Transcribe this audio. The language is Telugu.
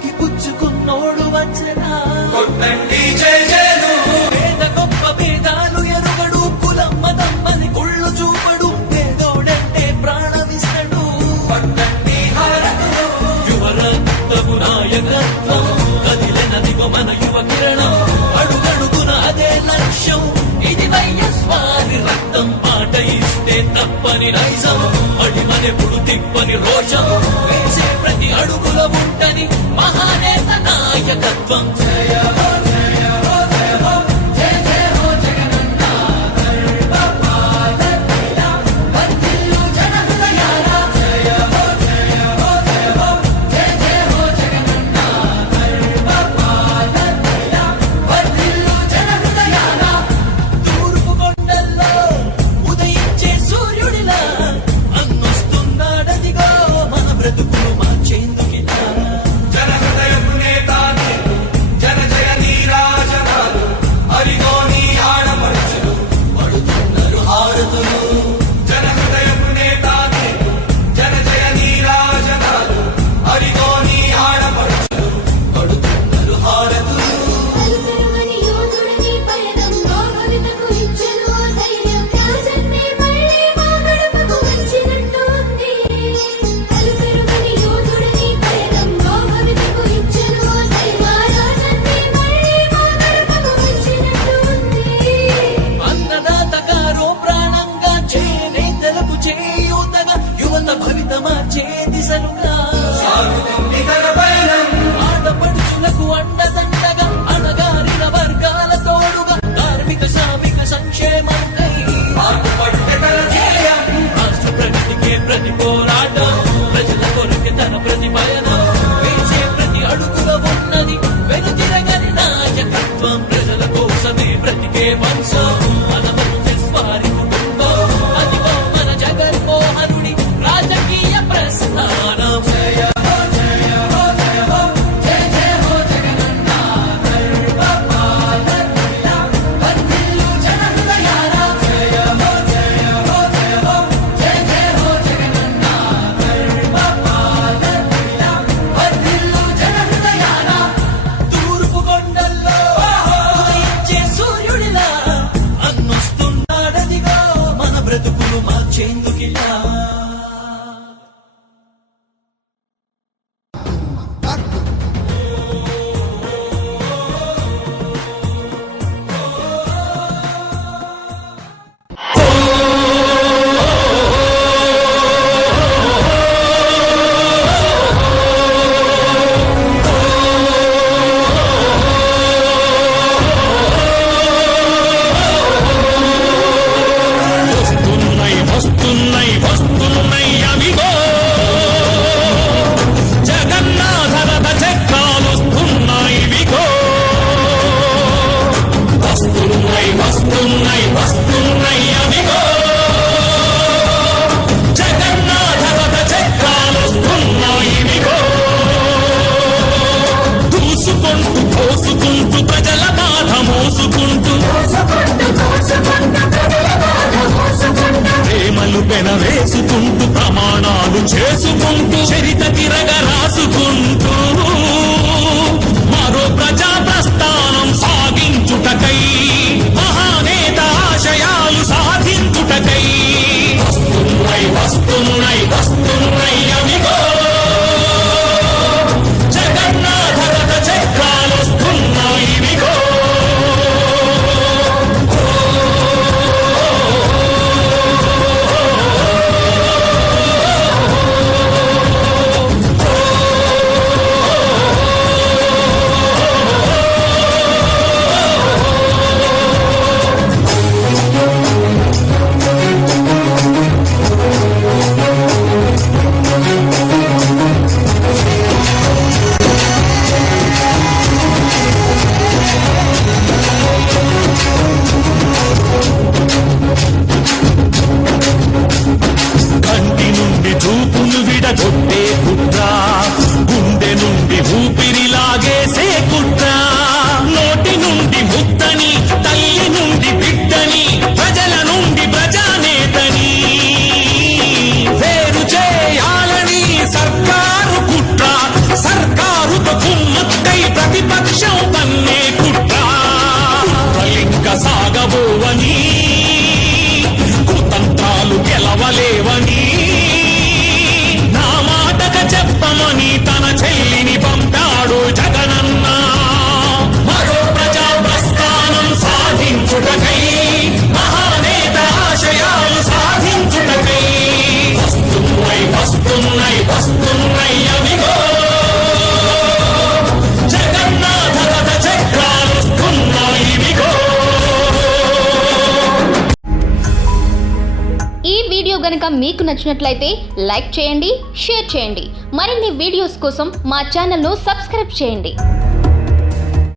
ఉనికి పుచ్చుకున్నోడు వచ్చనా కొట్టండి జై జయను పేద గొప్ప భేదాలు ఎరుగడు కులం మతం అని గుళ్ళు చూపడు పేదోడంటే ప్రాణమిస్తడు కొట్టండి హారతులు యువరక్తము నాయకత్వం కదిలినదిగో మన యువ కిరణం అడుగడుగున అదే లక్ష్యం ఇది వైఎస్వారి రక్తం పాట ఇస్తే తప్పని నైజం అడిమనెప్పుడు తిప్పని రోషం వేసే ప్రతి అడుగుల ఉంటని మహానేత నాయకత్వం జయ హో జయ హో జయ హో జయ జయ హో జగనన్న గర్భపాదతిల వర్ధిల్లు జన హృదయాల జయ హో జయ హో జయ హో జయ జయ హో జగనన్న గర్భపాదతిల వర్ధిల్లు జన హృదయాల తూర్పు కొండల్లో ఉదయించే సూర్యుడిలా అన్నొస్తున్నాడదిగో మన బ్రతుకులు మార్చేందుకిలా జన హృదయపు నేతాని జన జయ నీరాజనాలు అరిగో నీ ఆడపడుచులు పడుతున్నారు హారతులు జన హృదయపు నేతాని జన జయ నీరాజనాలు అరిగో నీ ఆడపడుచులు పడుతున్నారు హారతులు అలుపెరుగని యోధుడిని పయనంలో భవితకు ఇచ్చెను ఆ ధైర్యం రాజన్నే మళ్ళీ మా గడపకు వచ్చినట్టు ఉంది అలుపెరుగని యోధుడిని పయనంలో భవితకు ఇచ్చెను ఆ ధైర్యం రాజన్నే మళ్ళీ మా గడపకు వచ్చినట్టు ఉంది అన్నదాత కారో ప్రాణంగా చేనేతలకు చేయూతగా యువత భవిత మార్చే దిశలుగా సాగుతుంది తన పయనం ఆడపడుచులకు అండదండగా అణగారిన వర్గాల తోడుగా కార్మిక శ్రామిక సంక్షేమంకై పాటుపట్టే తన ధ్యేయం రాష్ట్ర ప్రగతికే ప్రతి పోరాటం ప్రజల కొరకే తన ప్రతి పయనం వేసే ప్రతి అడుగులో ఉన్నది వెనుతిరగని నాయకత్వం ప్రజల కోసమే బ్రతికే వంశం మన వారి కుటుంబం అదిగో మన జగన్మోహనుడి రాజకీయ ప్రస్థానం జయ హో జయ హో జయ హో జయ జయ హో జగనన్న గర్భపాదతిల వర్ధిల్లు జన హృదయాల జయ హో జయ హో జయ హో జయ జయ హో జగనన్న గర్భపాదతిల వర్ధిల్లు జన హృదయాల తూర్పు కొండల్లో ఉదయించే సూర్యుడిలా అన్నొస్తున్నాడదిగో మన బ్రతుకులు మార్చేందుకిలా వస్తున్నాయి వస్తున్నాయి అవిగో జగన్నాథ రథ చక్రాలు వస్తున్నాయి విగో వస్తున్నాయి వస్తున్నాయి వస్తున్నాయి అవిగో జగన్నాథ రథ చక్రాలు వస్తున్నాయి విగో దూసుకుంటూ పోసుకుంటూ ప్రజల బాధ మోసుకుంటూ ప్రేమలు పెనవేసుకుంటూ ప్రమాణాలు చేసుకుంటూ చరిత తిరగ రాసుకుంటూ మరో ప్రజా ప్రస్థానం సాగించుటకై మహానేత ఆశయాలు సాధించుటకై వస్తున్నాయి వస్తున్నాయి వస్తున్నాయి అవిగో జగన్నాథ రథ చక్రాలు వస్తున్నాయి విగో చాలువని, కుతంత్రాలు గెలవలేవని, నా మాటక చెప్పమని తన చెల్లిని పంపాడు జగనన్న. మరో ప్రజా ప్రస్థానం సాధించుటకై, మహానేత ఆశయాలు సాధించుటకై వస్తున్నాయి అవిగో జగన్నాథ రథ చక్రాలు వస్తున్నాయి ఇవిగో. ఈ వీడియో గనుక మీకు నచ్చినట్లయితే లైక్ చేయండి, షేర్ చేయండి. మరిన్ని వీడియోస్ కోసం మా ఛానల్ను సబ్స్క్రైబ్ చేయండి.